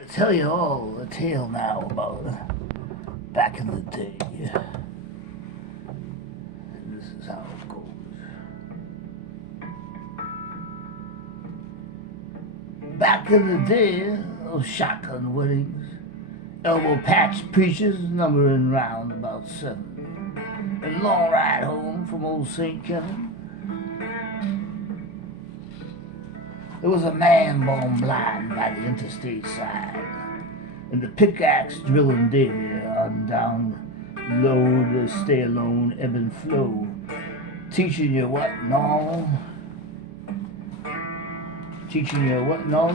I tell you all a tale now about back in the day. This is how it goes. Back in the day of shotgun weddings, elbow patch preachers numbering round about 7, and long ride home from old St. Kevin. There was a man born blind by the interstate side, and the pickaxe drilling Davy on down low to stay alone, ebb and flow, teaching you what and all,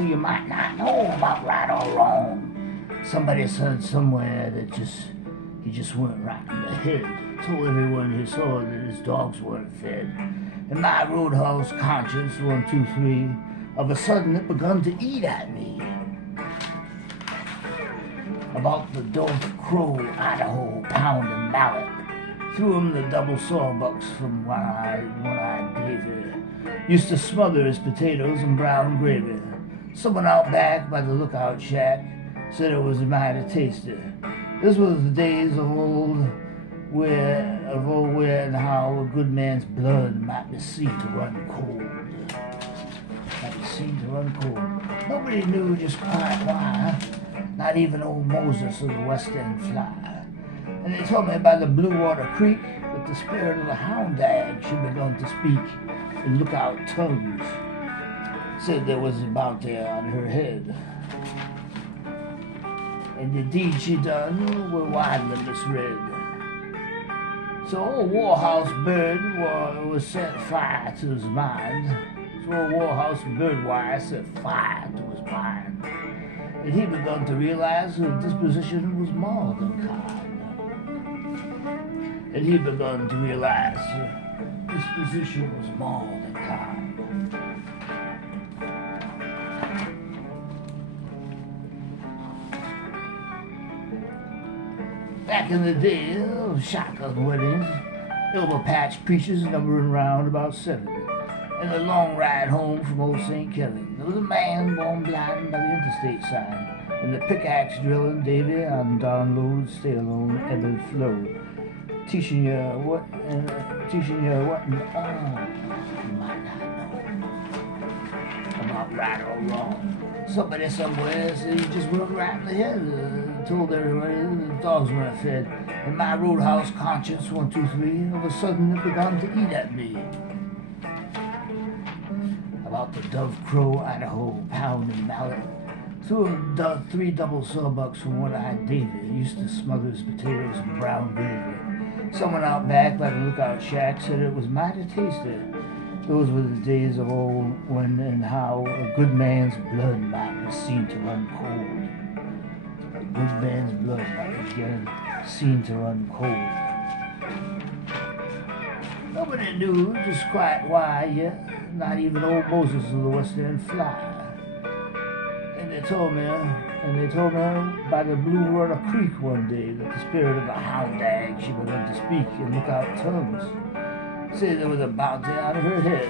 you might not know about right or wrong. Somebody said somewhere that he just went right in the head, told everyone he saw that his dogs weren't fed. And my roadhouse conscience, 1, 2, 3, of a sudden it begun to eat at me. About the Dove Crow, Idaho, pound and mallet. Threw him the double sawbucks from one-eyed Davy. Used to smother his potatoes in brown gravy. Someone out back by the lookout shack said it was mighty tasty. This was the days of old where and how a good man's blood might be seen to run cold. Nobody knew just quite why, not even old Moses of the West End Fly. And they told me by the Blue Water Creek that the spirit of the hound dog she begun to speak in lookout tongues. Said there was about there on her head. And the deeds she done were widely misread. So old Warhouse Bird was set fire to his mind. Old Warhouse Birdwire set fire to his mind, and he begun to realize that disposition was more than kind. Back in the day of shotgun weddings, elbow patch preachers numbering round about 7. And a long ride home from old St. Kevin. There was a man born blind by the interstate side, and the pickaxe drilling Davy on download, stay alone, ebb and flow, teaching you what and all you might not know about right or wrong. Somebody somewhere said he just went right in the head, told everybody the dogs weren't fed, and my roadhouse conscience, 1, 2, 3, all of a sudden it began to eat at me. About the Dove Crow, Idaho, pound and mallet. Threw him 3 double sawbucks from one-eyed Davy. Used to smother his potatoes in brown gravy. Someone out back by the lookout shack said it was mighty tasty. Those were the days of old when and how a good man's blood might be seen to run cold. A good man's blood might be seen to run cold. Nobody knew just quite why yet. Not even old Moses of the West End Fly. And they told me by the Blue Water Creek one day that the spirit of the hound dog she begun to speak in lookout tongues. Said there was a bounty out of her head.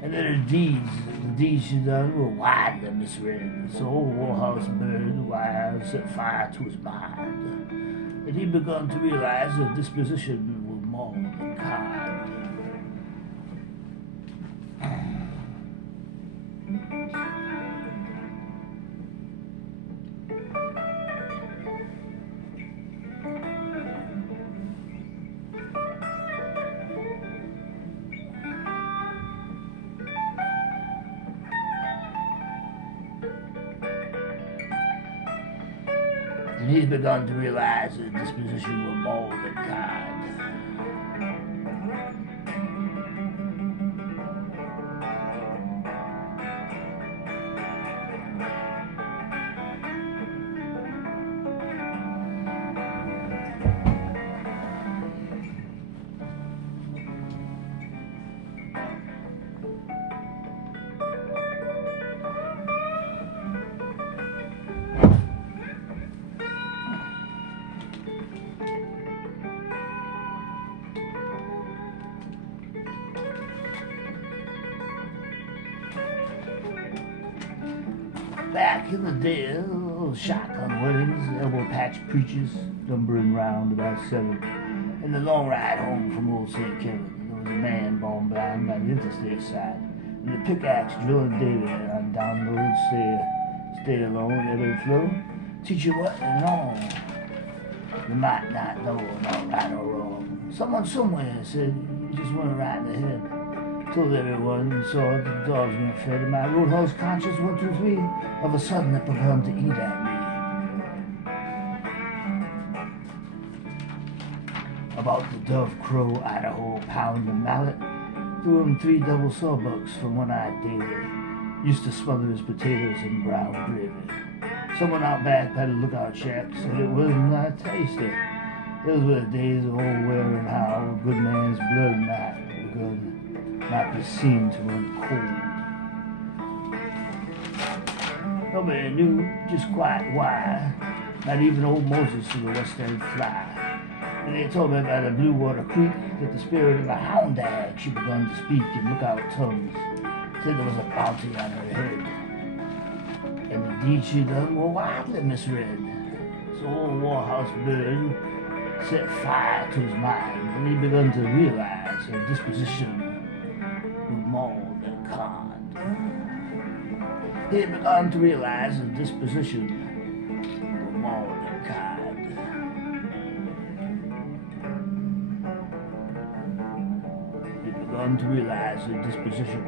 And that her the deeds she done were widely misread. So old Warhouse Bird set fire to his mind. And he begun to realize that disposition was more than kind. And he's begun to realize that disposition was more than kind. Back in the day, little shotgun weddings, elbow patch preachers, lumbering round about 7. And the long ride home from old St. Kevin, there was a man born blind by the interstate side. And the pickaxe drilling David on down the road, stay alone, ebb and flow. Teach you what and all. You might not know about right or wrong. Someone somewhere said you just went right in the head. Told everyone and saw it, the dogs went fed, and my roadhouse conscience 1, 2, 3. Of a sudden it begun to eat at me. About the Dove Crow, Idaho, pound and mallet. Threw him 3 double sawbucks from one eyed daily. Used to smother his potatoes in brown gravy. Someone out back by the lookout shack said it wasn't that tasty. Those were the days of old where and how a good man's blood might be seen to run cold. Nobody knew just quite why, not even old Moses of the West End fly. And they told me by the Blue Water Creek that the spirit of a hound had she begun to speak in lookout tongues. Said there was a bounty on her head. And the deed she done were widely misread. So old Warhouse Bird set fire to his mind, and he begun to realize her disposition was more than kind. He had begun to realize his disposition was more than kind. He had begun to realize his disposition